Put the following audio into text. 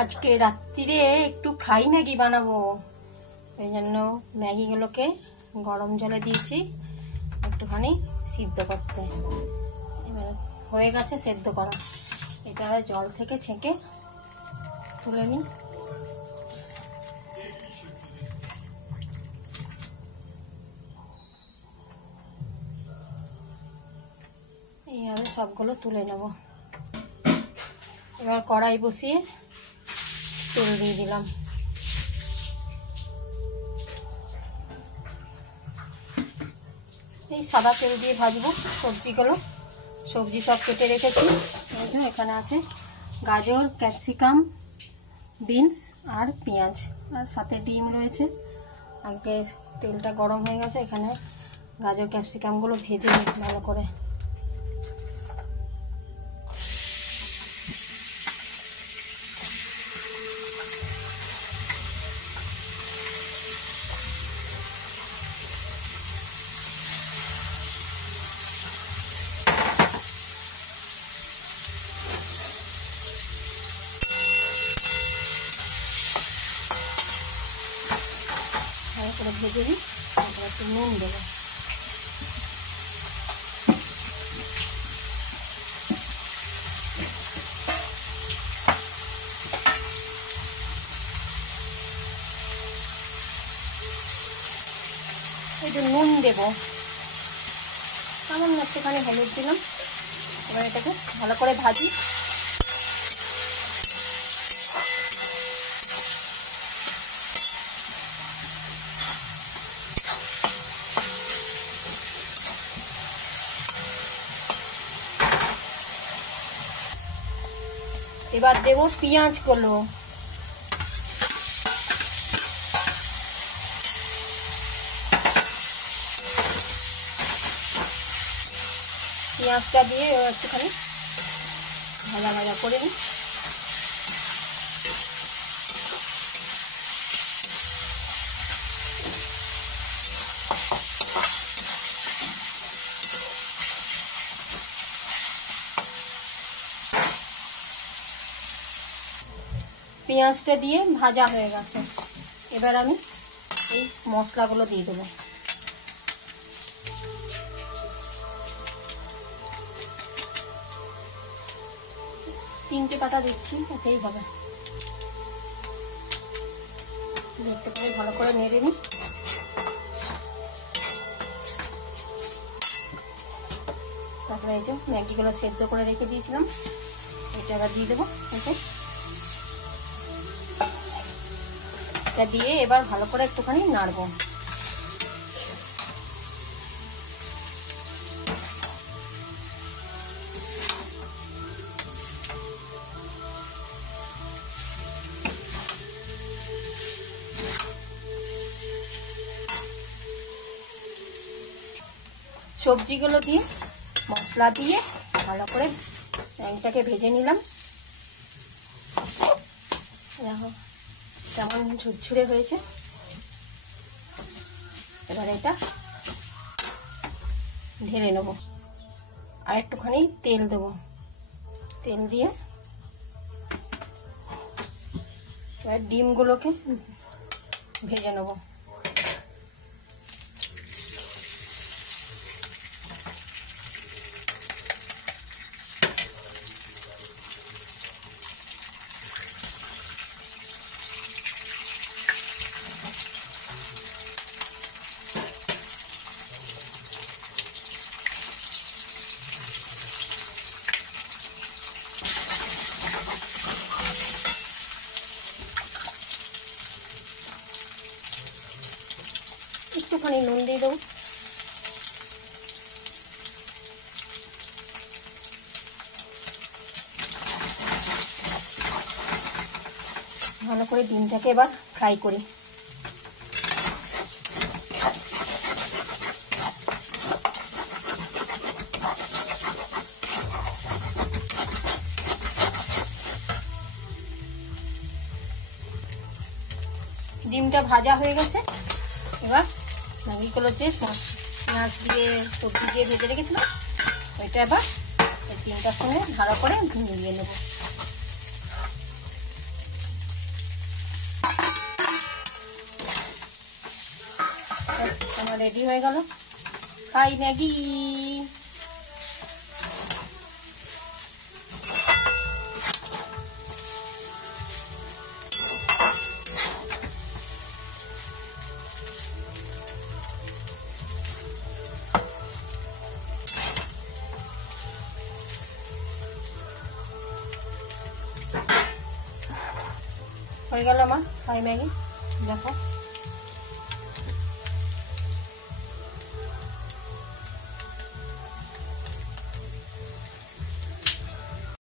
আজকে রাত্রিরে একটু ফ্রাই ম্যাগি বানাবো, এই জন্য ম্যাগিগুলোকে গরম জলে দিয়েছি একটুখানি সিদ্ধ করতে। এবার হয়ে গেছে সেদ্ধ করা, এটা জল থেকে ছেঁকে তুলে নিই। এইভাবে সবগুলো তুলে নেব। এবার কড়াই বসিয়ে তেল দিয়ে দিলাম। এই সাদা তেল দিয়ে ভাজবো সবজিগুলো। সবজি সব কেটে রেখেছি, এখানে আছে গাজর, ক্যাপসিকাম, বিনস আর পেঁয়াজ, আর সাথে ডিম রয়েছে। আগে তেলটা গরম হয়ে গেছে, এখানে গাজর ক্যাপসিকামগুলো ভেজে নিই ভালো করে। ভালো করে ভেজে নিই, তারপর একটু নুন দেবো। একটু নুন দেবো, সামান্য একটুখানি হলুদ দিলাম। এবার এটাকে ভালো করে ভাজি। এবার দেব পেঁয়াজগুলো। পেঁয়াজটা দিয়ে একটুখানি ভাজা ভাজা করে নিই। পেঁয়াজটা দিয়ে ভাজা হয়ে গেছে, এবার আমি এই মশলাগুলো দিয়ে দেবো। তিনটে পাতা দিচ্ছি, এতেই হবে। দেখতে পারে ভালো করে নেড়ে নিই। তারপরে এই যে ম্যাগিগুলো সেদ্ধ করে রেখে দিয়েছিলাম, এটা আবার দিয়ে দেবো। এটা দিয়ে এবার ভালো করে একটুখানি নাড়বো। সবজিগুলো দিয়ে মশলা দিয়ে ভালো করে এটাকে ভেজে নিলাম। দেখো কেমন ঝুরঝুরে হয়েছে। এবার এটা ঢেলে নেব, আর একটুখানি তেল দেবো। তেল দিয়ে এবার ডিমগুলোকে ভেজে নেব। একটুখানি নুন দিয়ে দেবো। ভালো করে ডিমটাকে এবার ফ্রাই করি। ডিমটা ভাজা হয়ে গেছে, এবার ম্যাগিগুলো যে পেঁয়াজ দিয়ে সবজি দিয়ে ভেজে রেখেছিলাম ওইটা এবার এই ডিমটার সঙ্গে ভালো করে মিলিয়ে নেব। আমার রেডি হয়ে গেল ফ্রাই ম্যাগি। হয়ে গেল আমার ফ্রাই ম্যাগি, দেখো।